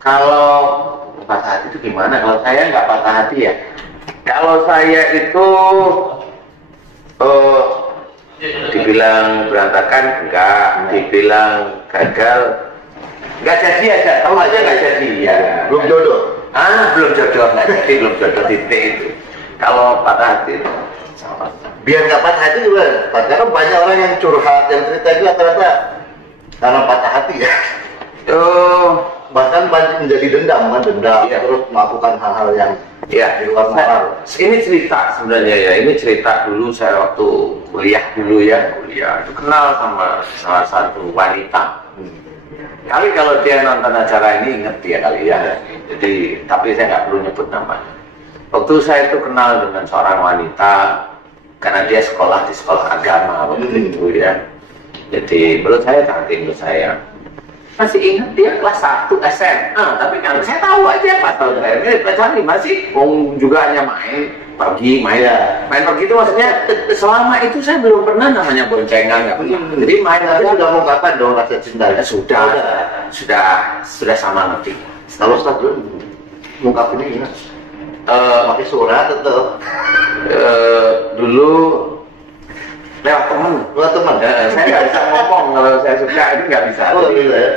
Kalau patah hati itu gimana? Kalau saya nggak patah hati ya. Kalau saya itu dibilang berantakan enggak, dibilang gagal nggak jadi aja, tahu aja nggak jadi ya. Belum jodoh. Belum jodoh, nggak jadi, belum jodoh, titik itu. Kalau patah hati itu sama. Biar nggak patah hati juga, karena kan banyak orang yang curhat, yang cerita itu rata-rata karena patah hati ya. Bahkan banyak menjadi dendam, Iya. terus melakukan hal-hal yang Ya, di luar nalar. ini cerita sebenarnya ya. Ini cerita dulu saya waktu kuliah itu kenal sama salah satu wanita. Kali kalau dia nonton acara ini inget dia kali ya. Jadi, tapi saya nggak perlu nyebut nama. Waktu saya itu kenal dengan seorang wanita karena dia sekolah di sekolah agama waktu itu ya. Jadi menurut saya cantik, menurut saya. Masih ingat dia kelas 1 SMA, tapi kan saya tahu aja pas tahun saya ini pacaran masih juga hanya main pergi itu maksudnya selama itu saya belum pernah namanya boncengan, nggak pernah. Jadi main Tapi sudah mau kapan dong rasa cinta? Sudah sama ngerti. Kalau setelah mengungkapinnya gimana? Pakai surat atau dulu lewat teman. Saya nggak bisa ngomong kalau saya suka, itu nggak bisa.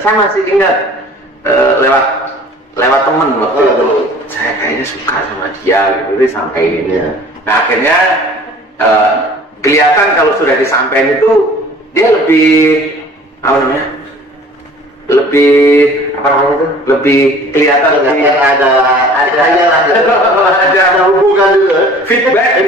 Saya masih ingat lewat teman waktu itu. Saya kayaknya suka sama dia gitu, sampai ini. Nah akhirnya kelihatan kalau sudah disampaikan itu dia lebih lebih kelihatan lebih ada hubungan juga, feedback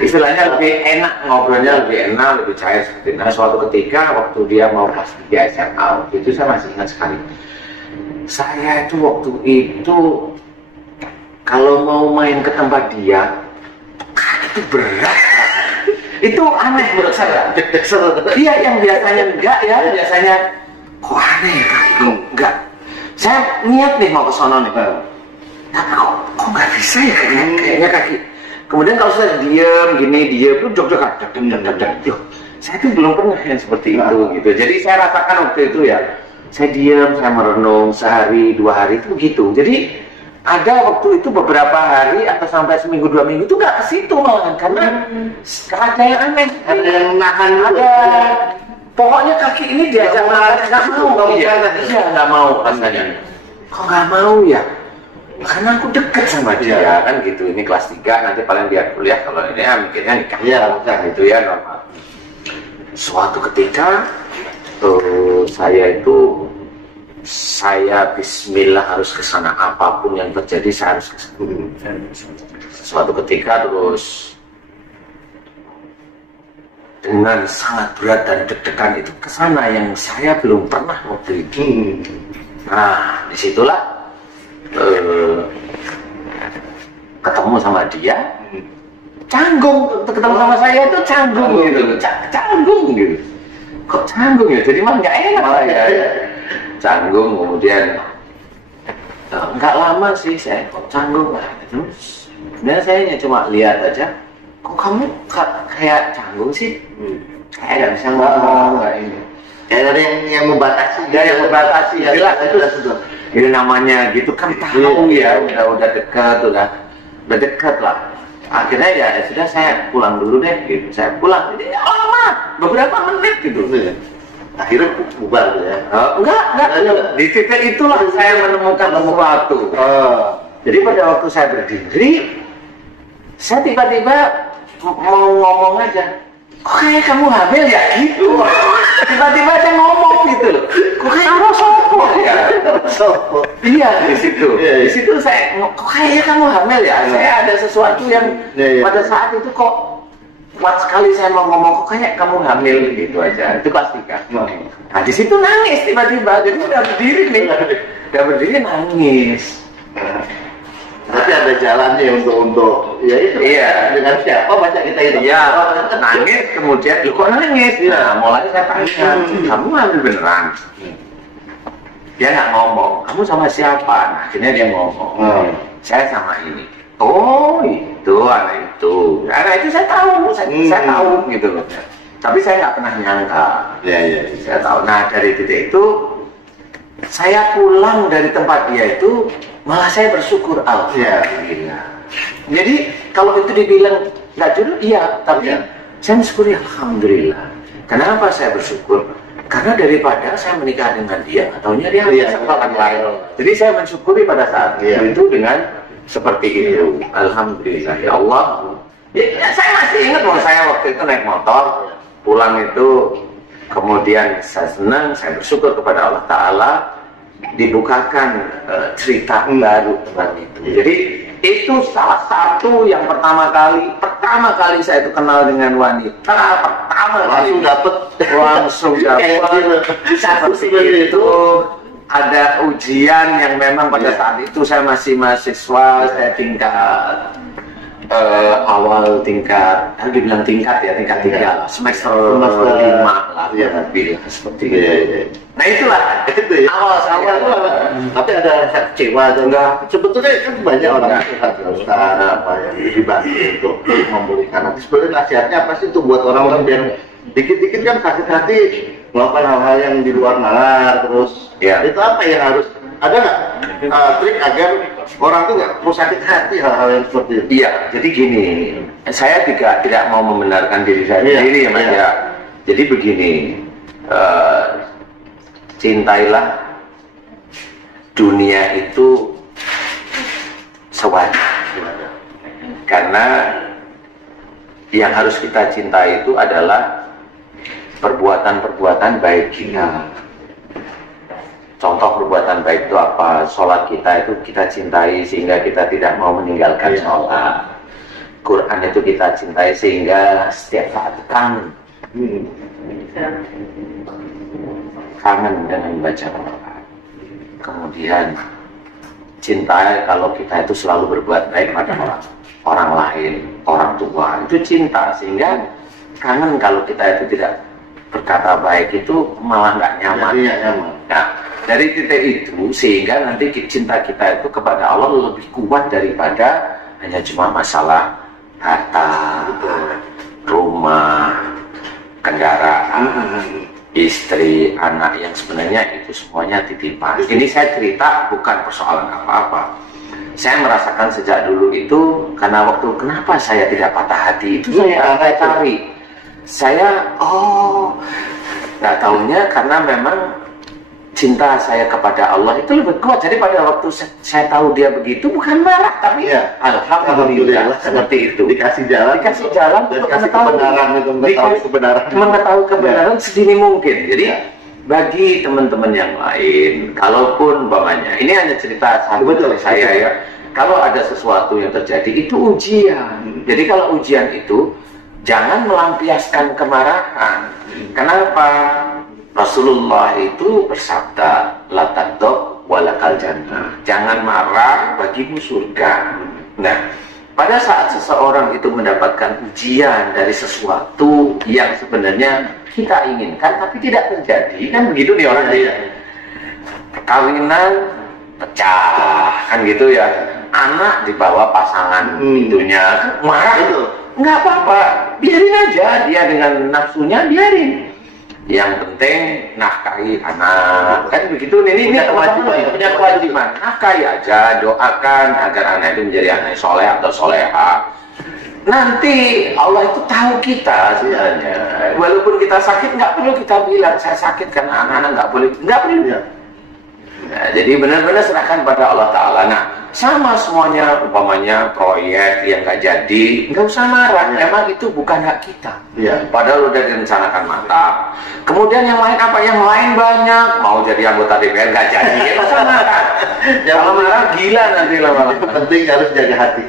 istilahnya lebih enak, ngobrolnya lebih enak, lebih cair seperti itu. Nah suatu ketika waktu dia mau kelas 3 SMA itu saya masih ingat sekali. Saya itu waktu itu kalau mau main ke tempat dia itu berat. Itu aneh menurut saya. Dia yang biasanya enggak ya, biasanya kok aneh kok enggak. Saya niat nih mau ke sono nih, tapi kok nggak bisa ya kayaknya kaki. Kemudian kalau saya diem tuh jog-jogan, saya tuh belum pernah yang seperti itu gitu. Jadi saya rasakan waktu itu ya, saya diem, saya merenung sehari 2 hari itu begitu. Jadi ada waktu itu beberapa hari atau sampai seminggu 2 minggu itu nggak ke situ malahan karena ada yang aneh, ada yang nahan, ada pokoknya kaki ini diajak malah nggak mau, nggak mau rasanya. Kok nggak mau ya? Karena aku deket sama dia kan gitu. Ini kelas 3 nanti paling dia kuliah, kalau ini ya mikirnya nikah gitu ya normal. Suatu ketika saya bismillah harus ke sana, apapun yang terjadi saya harus ke sana. Suatu ketika terus dengan sangat berat dan deg-degan itu ke sana yang saya belum pernah waktu itu. Nah disitulah ketemu sama dia, canggung. Ketemu sama saya itu canggung gitu, canggung gitu. Kok canggung ya? Jadi mah nggak enak lah ya. Canggung, kemudian nggak lama sih saya kok canggung. Terus sebenarnya saya cuma lihat aja, kok kamu kayak canggung sih? Kayak nggak bisa ngomong, nggak ini. Kayak ada yang membatasi. Yang membatasi. Jelas itu. Itu namanya gitu kan, tahu ya, udah dekat lah. Akhirnya ya sudah saya pulang dulu deh gitu. Saya pulang, jadi lama, beberapa menit gitu. Akhirnya bubar ya? Enggak. Di titik itulah saya menemukan sesuatu. Jadi pada waktu saya berdiri, saya tiba-tiba mau ngomong aja. Kok kayak kamu hamil ya gitu. Tiba-tiba aja ngomong gitu loh. Kok kayak kamu sopo ya? Iya di situ. Di situ saya kok kayaknya kamu hamil ya. Saya ada sesuatu yang pada saat itu kok kuat sekali saya mau ngomong, kok kayak kamu hamil gitu aja. Itu kelas 3. Nah di situ nangis tiba-tiba. Jadi udah berdiri nih. Udah berdiri nangis. Tapi ada jalannya untuk ya itu. Iya. Dengan siapa baca kita itu? Iya. Nangis kemudian, kok nangis? Nah, mulai saya tanya, kamu hamil beneran? Dia nggak ngomong. Kamu sama siapa? Nah, akhirnya dia ngomong. Saya sama ini. Oh itu, anak itu. Anak itu saya tahu, saya tahu gitu loh. Tapi saya nggak pernah nyangka. Iya. Saya tahu. Nah dari titik itu saya pulang dari tempat dia itu malah saya bersyukur, alhamdulillah. Jadi kalau itu dibilang nggak jodoh, iya, tapi saya mensyukuri alhamdulillah. Kenapa saya bersyukur? Karena daripada saya menikah dengan dia, ataunya dia orang lain. Jadi saya mensyukuri pada saat itu dengan seperti itu. Alhamdulillah, ya Allah. Ya, saya masih ingat bahwa saya waktu itu naik motor, pulang itu, kemudian saya senang, saya bersyukur kepada Allah Ta'ala, dibukakan cerita baru tentang itu. Jadi itu salah satu yang pertama kali saya itu kenal dengan wanita, langsung dapat seperti itu. Ada ujian yang memang pada saat itu saya masih mahasiswa, saya tingkat awal tingkat, dibilang tingkat 3 semester 5 lah, bilang seperti itu. Nah itulah awal. Tapi ada rasa kecewa atau enggak? Sebetulnya kan banyak orang yang dibantu untuk memulihkan hati. Sebenarnya nasihatnya apa sih untuk buat orang-orang yang dikit-dikit kan sakit hati melakukan hal-hal yang di luar nalar terus? Itu apa yang harus? Ada nggak trik agar orang itu nggak perlu sakit hati hal-hal yang seperti itu? Iya, jadi gini, saya tidak mau membenarkan diri saya sendiri ya Mas ya. Jadi begini, cintailah dunia itu sewajarnya. Karena yang harus kita cintai itu adalah perbuatan-perbuatan baik kita. Contoh perbuatan baik itu apa? Sholat kita itu kita cintai sehingga kita tidak mau meninggalkan sholat. Quran itu kita cintai sehingga setiap saat kangen dengan membaca Quran. Kemudian cintai kalau kita itu selalu berbuat baik pada orang lain, orang tua. Itu cinta, sehingga kangen kalau kita itu tidak berkata baik, itu malah nggak nyaman. Nah, dari titik itu sehingga nanti cinta kita itu kepada Allah lebih kuat daripada hanya cuma masalah harta, rumah, kendaraan, istri, anak, yang sebenarnya itu semuanya titipan. Ini saya cerita bukan persoalan apa-apa. Saya merasakan sejak dulu itu, karena waktu kenapa saya tidak patah hati itu saya cari. Saya nggak taunya karena memang cinta saya kepada Allah itu lebih kuat. Jadi pada waktu saya tahu dia begitu, bukan marah, tapi alhamdulillah seperti itu. Dikasih jalan untuk mengetahui kebenaran sedini mungkin. Jadi bagi teman-teman yang lain, kalaupun umpamanya ini hanya cerita dari saya ya, kalau ada sesuatu yang terjadi itu ujian. Jadi kalau ujian itu jangan melampiaskan kemarahan. Kenapa? Rasulullah itu bersabda, la taghdab walakal jannah. Jangan marah, bagimu surga. Nah, pada saat seseorang itu mendapatkan ujian dari sesuatu yang sebenarnya kita inginkan tapi tidak terjadi, kan begitu nih orang dia. Perkawinan pecah, kan gitu ya. Anak dibawa pasangan itunya, marah itu. Nggak apa-apa, biarin aja dia dengan nafsunya, biarin. Yang penting nafkahi anak, kan begitu. Ini punya kewajiban, nafkahi aja, doakan agar anak itu menjadi anak soleh atau soleha. Nanti Allah itu tahu kita sebenarnya. Walaupun kita sakit, nggak perlu kita bilang saya sakit karena anak-anak nggak perlu. Nah, jadi benar-benar serahkan pada Allah Ta'ala. Nah, sama semuanya, umpamanya proyek yang nggak jadi, nggak usah marah. Memang itu bukan hak kita. Padahal udah direncanakan mantap. Kemudian yang lain apa? Yang lain banyak. Mau jadi anggota DPR nggak jadi, ya nggak usah marah. Kalau marah gila nanti lama-lama. Penting harus jaga hati.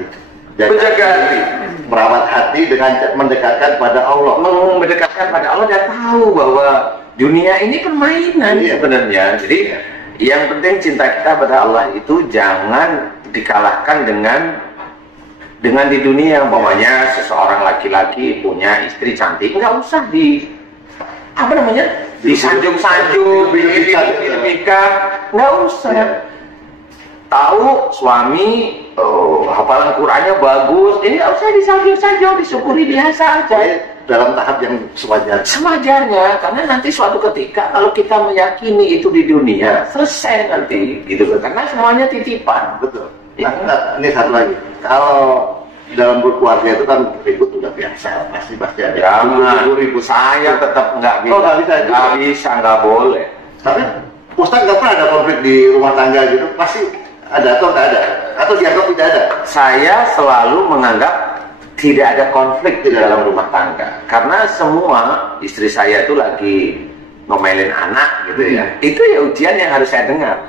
Menjaga hati, merawat hati dengan mendekatkan pada Allah. Mendekatkan pada Allah dan tahu bahwa dunia ini permainan sebenarnya. Jadi yang penting cinta kita pada Allah itu jangan dikalahkan dengan di dunia. Umpamanya seseorang laki-laki punya istri cantik, nggak usah disanjung-sanjung, nikah, nggak usah. Tahu suami hafalan Qurannya bagus, ini nggak usah disanjung-sanjung, disyukuri biasa aja. dalam tahap yang sewajarnya. Sewajarnya, karena nanti suatu ketika kalau kita meyakini itu di dunia, selesai nanti, gitu. Karena semuanya titipan. Betul. Ya. Nah, ini satu lagi. Kalau dalam berkeluarga itu kan ribut udah biasa, pasti ada. Jangan, ribut saya tetap nggak bisa. Oh, nggak bisa juga. Nggak bisa, nggak boleh. Tapi Ustaz nggak pernah ada konflik di rumah tangga gitu, pasti ada atau nggak ada? Atau dianggap tidak ada? Saya selalu menganggap tidak ada konflik di dalam rumah tangga. Karena semua istri saya itu lagi ngomelin anak gitu ya. Itu ya ujian yang harus saya dengar.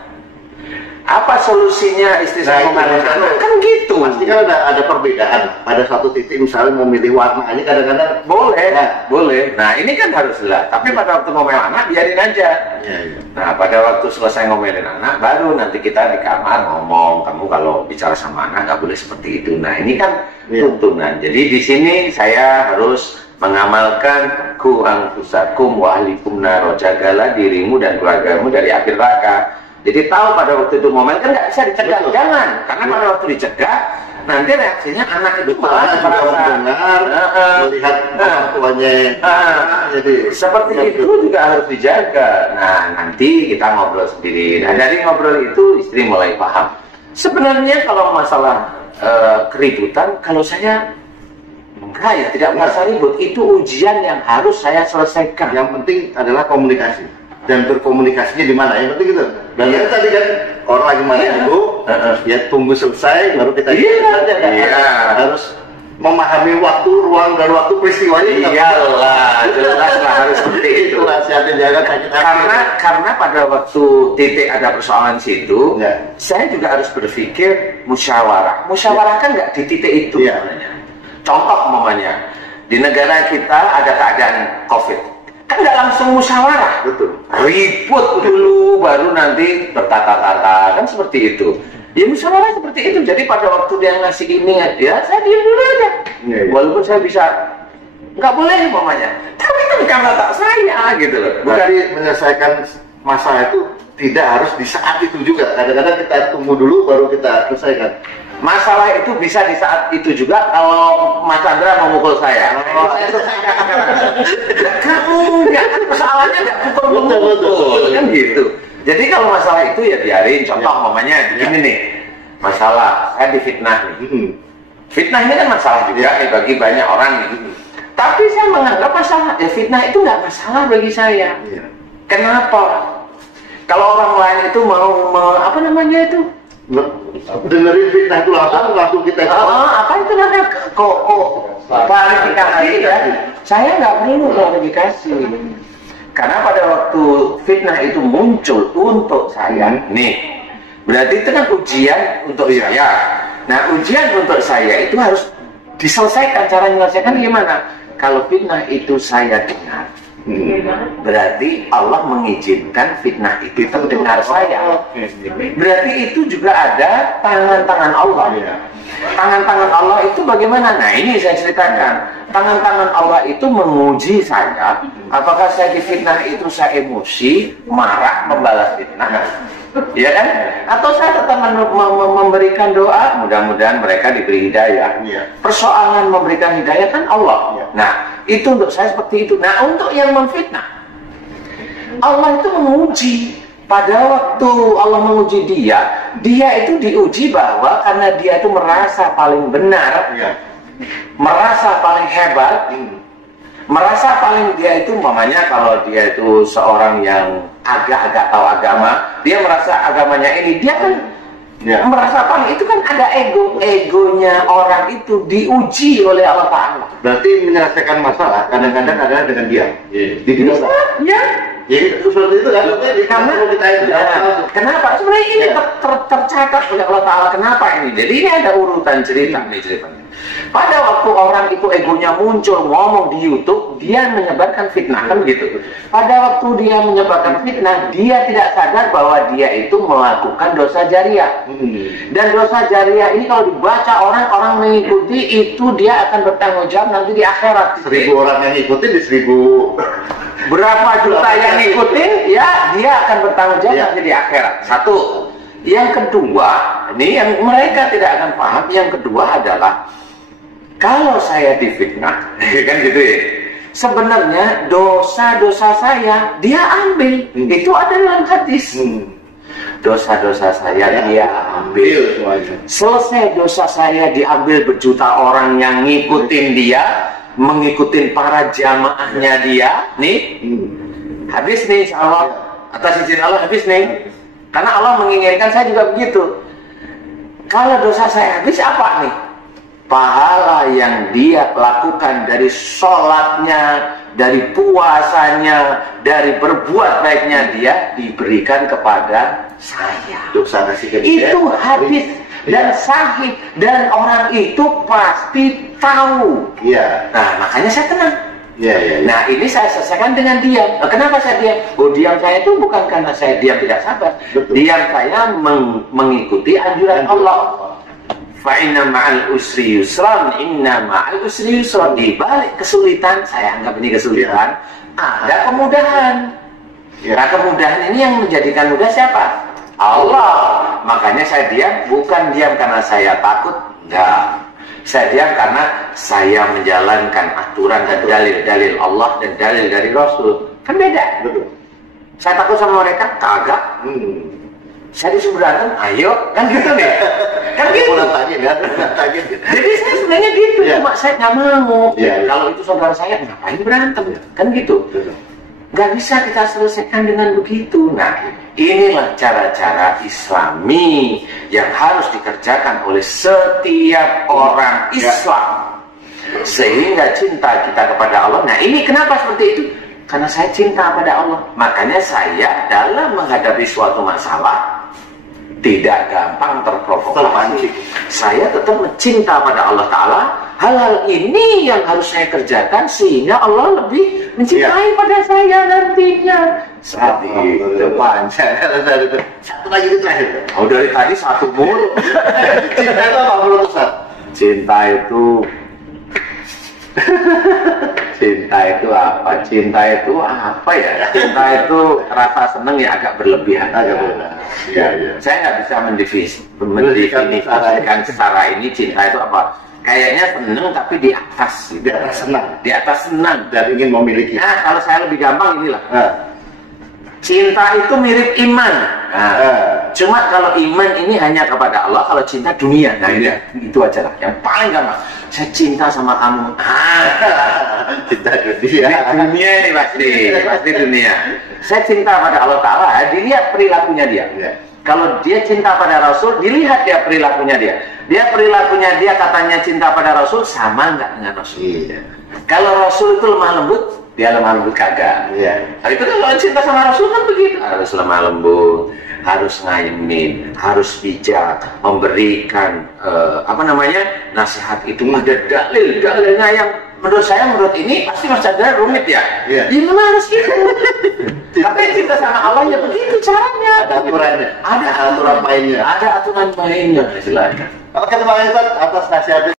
Apa solusinya istri saya ngomelin anak? Kan gitu. Pasti kan ada perbedaan. Pada suatu titik misalnya mau milih warna, ini kadang-kadang boleh, nah, boleh. Nah ini kan harus jelas. Tapi pada waktu ngomel anak biarin aja. Ya. Nah pada waktu selesai ngomelin anak, baru nanti kita di kamar ngomong, kamu kalau bicara sama anak nggak boleh seperti itu. Nah ini kan tuntunan. Jadi di sini saya harus mengamalkan ku anfusakum wa ahlikum naro, jagalah dirimu dan keluargamu dari api neraka. Jadi tahu pada waktu itu momen kan nggak bisa dicegah. Betul. Jangan, karena pada waktu dicegah nanti reaksinya anak itu malah mendengar, melihat orang tuanya. Jadi seperti itu juga harus dijaga. Nah nanti kita ngobrol sendiri. Nah dari ngobrol itu istri mulai paham. Sebenarnya kalau masalah keributan, kalau saya enggak ya, tidak merasa ribut. Itu ujian yang harus saya selesaikan. Yang penting adalah komunikasi. Dan berkomunikasinya di mana? Yang penting gitu. Dan itu tadi kan orang lagi mana itu, ya tunggu selesai baru kita harus memahami waktu, ruang dan waktu peristiwanya. Iyalah, jelas lah harus seperti itu. Karena pada waktu titik ada persoalan situ, saya juga harus berpikir musyawarah. Musyawarah kan nggak di titik itu sebenarnya. Contoh umpamanya di negara kita ada keadaan COVID. Kan nggak langsung musyawarah, betul. Ribut dulu, baru nanti bertata-tata, kan seperti itu. Ya musyawarah seperti itu. Jadi pada waktu dia ngasih ini, ya saya diam dulu aja. Walaupun saya bisa, nggak boleh mamanya. Tapi itu bukan watak saya, gitu loh. Berarti menyelesaikan masalah itu tidak harus di saat itu juga. Kadang-kadang kita tunggu dulu, baru kita selesaikan. Masalah itu bisa di saat itu juga kalau Mas Chandra memukul saya. Saya selesaikan. Kamu nggak kan persoalannya nggak pukul-pukul kan gitu. Jadi kalau masalah itu ya biarin. Contoh mamanya begini nih, masalah saya difitnah nih. Fitnah ini kan masalah juga bagi banyak orang nih. Tapi saya menganggap masalah fitnah itu nggak masalah bagi saya. Kenapa? Kalau orang lain itu mau apa namanya itu? Dengerin fitnah itu langsung kita apa itu namanya kok klarifikasi ya, saya nggak perlu klarifikasi karena pada waktu fitnah itu muncul untuk saya nih, berarti itu kan ujian untuk saya. Nah ujian untuk saya itu harus diselesaikan. Cara menyelesaikan gimana? Kalau fitnah itu saya dengar, berarti Allah mengizinkan fitnah itu terdengar saya. Berarti itu juga ada tangan-tangan Allah. Tangan-tangan Allah itu bagaimana? Nah ini saya ceritakan. Tangan-tangan Allah itu menguji saya. Apakah saya difitnah itu saya emosi, marah, membalas fitnah? Ya kan? Atau saya tetap memberikan doa, mudah-mudahan mereka diberi hidayah. Persoalan memberikan hidayah kan Allah. Nah itu untuk saya seperti itu. Nah untuk yang memfitnah, Allah itu menguji. Pada waktu Allah menguji dia itu diuji bahwa karena dia itu merasa paling benar, merasa paling hebat, merasa paling dia itu umpamanya kalau dia itu seorang yang agak-agak tahu agama, dia merasa agamanya ini, dia kan merasa paling, itu kan ada egonya orang itu diuji oleh Allah Ta'ala. Berarti menyelesaikan masalah kadang-kadang adalah dengan diam. Jadi seperti itu kan? Karena kenapa? Sebenarnya ini tercatat oleh Allah Ta'ala. Kenapa ini? Jadi ini ada urutan cerita nih ceritanya. Pada waktu orang itu egonya muncul ngomong di YouTube, dia menyebarkan fitnah kan begitu. Pada waktu dia menyebarkan fitnah, dia tidak sadar bahwa dia itu melakukan dosa jariah. Dan dosa jariah ini kalau dibaca orang-orang mengikuti itu, dia akan bertanggung jawab nanti di akhirat. 1000 orang yang ikutin di 1000 berapa juta yang ngikutin, ya dia akan bertanggung jawab nanti di akhirat. Satu. Yang kedua, ini yang mereka tidak akan paham. Yang kedua adalah kalau saya difitnah, kan gitu ya. sebenarnya dosa-dosa saya dia ambil. Itu ada dalam hadis. Dosa-dosa saya dia ambil. Selesai dosa saya diambil, berjuta orang yang ngikutin dia, mengikutin para jamaahnya dia. Nih, habis nih insya Allah. Atas izin Allah habis nih. Karena Allah menginginkan saya juga begitu. Kalau dosa saya habis, apa nih? Pahala yang dia lakukan dari sholatnya, dari puasanya, dari berbuat baiknya dia diberikan kepada saya. Dosa kasih Itu hadis dan sahih, dan orang itu pasti tahu. Iya. Nah, makanya saya tenang. Iya. Nah, ini saya selesaikan dengan diam. Kenapa saya diam? Oh, diam saya itu bukan karena saya diam tidak sabar. Betul. Diam saya mengikuti anjuran Allah. Fa'inna ma'al usri yusran, inna ma'al usri yusran. Di balik kesulitan, saya anggap ini kesulitan, ada kemudahan. Nah, kemudahan ini yang menjadikan mudah siapa? Allah. Makanya saya diam, bukan diam karena saya takut, enggak. Saya diam karena saya menjalankan aturan dan dalil-dalil Allah dan dalil dari Rasul. Kan beda. Betul. Saya takut sama mereka, kagak. Saya disuruh berantem, ayo, kan gitu nih. Kan gitu. Jadi saya sebenarnya gitu, cuma saya nggak mau. Kalau itu saudara saya, ngapain berantem? Kan gitu. Nggak bisa kita selesaikan dengan begitu. Nah, inilah cara-cara Islami yang harus dikerjakan oleh setiap orang Islam. Sehingga cinta kita kepada Allah. Nah, ini kenapa seperti itu? Karena saya cinta pada Allah. Makanya saya dalam menghadapi suatu masalah tidak gampang terprovokasi. Saya tetap mencinta pada Allah Ta'ala. Hal-hal ini yang harus saya kerjakan sehingga Allah lebih mencintai pada saya nantinya. Seperti itu. Satu lagi itu terakhir. Oh, dari tadi satu mulu. Cinta itu apa menurut Ustaz? Cinta itu apa? Cinta itu apa ya? Cinta itu rasa seneng ya agak berlebihan. Iya. Saya nggak bisa mendefinisikan secara ini cinta itu apa. Kayaknya seneng tapi di atas. Di atas senang. Di atas senang. Dan ingin memiliki. Nah, kalau saya lebih gampang inilah. Cinta itu mirip iman. Cuma kalau iman ini hanya kepada Allah, kalau cinta dunia. Nah, ini itu aja lah. Yang paling gampang. Saya cinta sama kamu. Cinta dunia. Dunia ini pasti dunia. Saya cinta pada Allah Ta'ala, dilihat perilakunya dia. Kalau dia cinta pada Rasul, dilihat dia perilakunya dia. Dia perilakunya dia katanya cinta pada Rasul, sama nggak dengan Rasul? Kalau Rasul itu lemah lembut, dia lemah lembut kagak. Nah, itu kalau cinta sama Rasul kan begitu. Harus lemah lembut, harus ngayemin, harus bijak, memberikan nasihat itu ada dalilnya yang menurut saya, menurut ini pasti Mas Chandra rumit ya. Gimana harus gitu? Tapi cinta sama Allah ya begitu caranya. Ada aturannya. Ada aturan mainnya. Ada aturan mainnya istilahnya. Oke, terima kasih Ustaz atas nasihatnya.